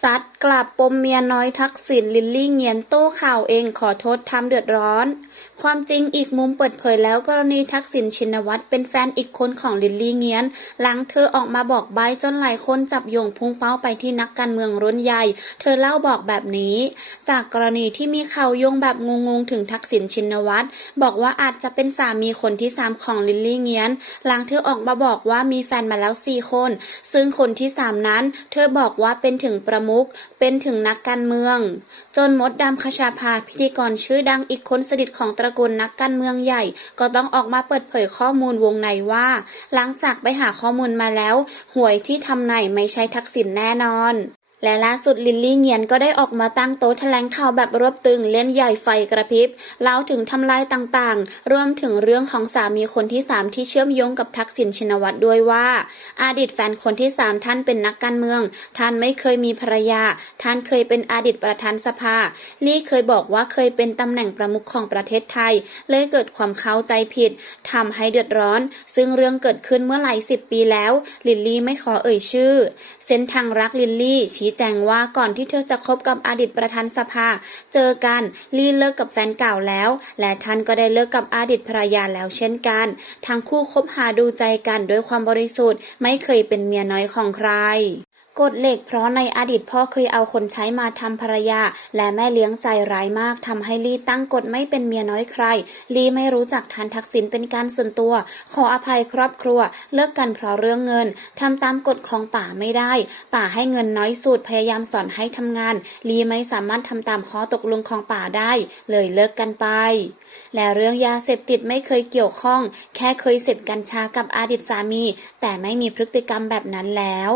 ซัดกลับปมเมียน้อยทักษิณลิลลี่เงียนโต้ข่าวเองขอโทษทำเดือดร้อน ความจริงอีกมุมเปิดเผยแล้วกรณีทักษิณชินวัตรเป็นแฟนอีกคนของลิลลี่เงียน หลังเธอออกมาบอกใบจนหลายคนจับโยงพุ่งเป้าไปที่นักการเมืองรุ่นใหญ่ เธอเล่าบอกแบบนี้ จากกรณีที่มีข่าวโยงแบบงงๆถึงทักษิณชินวัตรบอกว่าอาจจะเป็นสามีคนที่สามของลิลลี่เงียน หลังเธอออกมาบอกว่ามีแฟนมาแล้วสี่คน ซึ่งคนที่สามนั้น เธอบอกว่าเป็นถึงประมุขเป็นถึงนักการเมือง จนมดดำคชาภาพิธีกรชื่อดังอีกคนสนิทของตระกูลนักการเมืองใหญ่ ก็ต้องออกมาเปิดเผยข้อมูลวงในว่า หลังจากไปหาข้อมูลมาแล้ว หวยที่ทำในไม่ใช่ทักษิณแน่นอน และล่าสุดลิลลี่เงียนก็ได้ออกมาตั้งโต๊ะแถลงข่าวแบบรวบตึงเล่นใหญ่ไฟกระพริบเล่าถึงทำลายต่างๆ รวมถึงเรื่องของสามีคนที่สามที่เชื่อมโยงกับทักษิณชินวัตรด้วยว่าอดีตแฟนคนที่สามท่านเป็นนักการเมือง ท่านไม่เคยมีภรรยา ท่านเคยเป็นอดีตประธานสภา ลี่เคยบอกว่าเคยเป็นตำแหน่งประมุขของประเทศไทย เลยเกิดความเข้าใจผิดทำให้เดือดร้อน ซึ่งเรื่องเกิดขึ้นเมื่อหลายสิบปีแล้ว ลิลลี่ไม่ขอเอ่ยชื่อ เส้นทางรักลิลลี่ชี้แจงว่าก่อนที่เธอจะคบกับอดีตประธานสภา เจอกันลี่เลิกกับแฟนเก่าแล้ว และท่านก็ได้เลิกกับอดีตภรรยาแล้วเช่นกัน ทั้งคู่คบหาดูใจกันด้วยความบริสุทธิ์ ไม่เคยเป็นเมียน้อยของใคร กฎเหล็กเพราะในอดีตพ่อเคยเอาคนใช้มาทำภรรยา และแม่เลี้ยงใจร้ายมากทำให้ลีตั้งกฎไม่เป็นเมียน้อยใคร ลีไม่รู้จักทานทักษิณเป็นการส่วนตัว ขออภัยครอบครัว เลิกกันเพราะเรื่องเงินทำตามกฎของป่าไม่ได้ ป่าให้เงินน้อยสุดพยายามสอนให้ทำงาน ลีไม่สามารถทำตามข้อตกลงของป่าได้ เลยเลิกกันไป และเรื่องยาเสพติดไม่เคยเกี่ยวข้อง แค่เคยเสพกัญชากับอดีตสามี แต่ไม่มีพฤติกรรมแบบนั้นแล้ว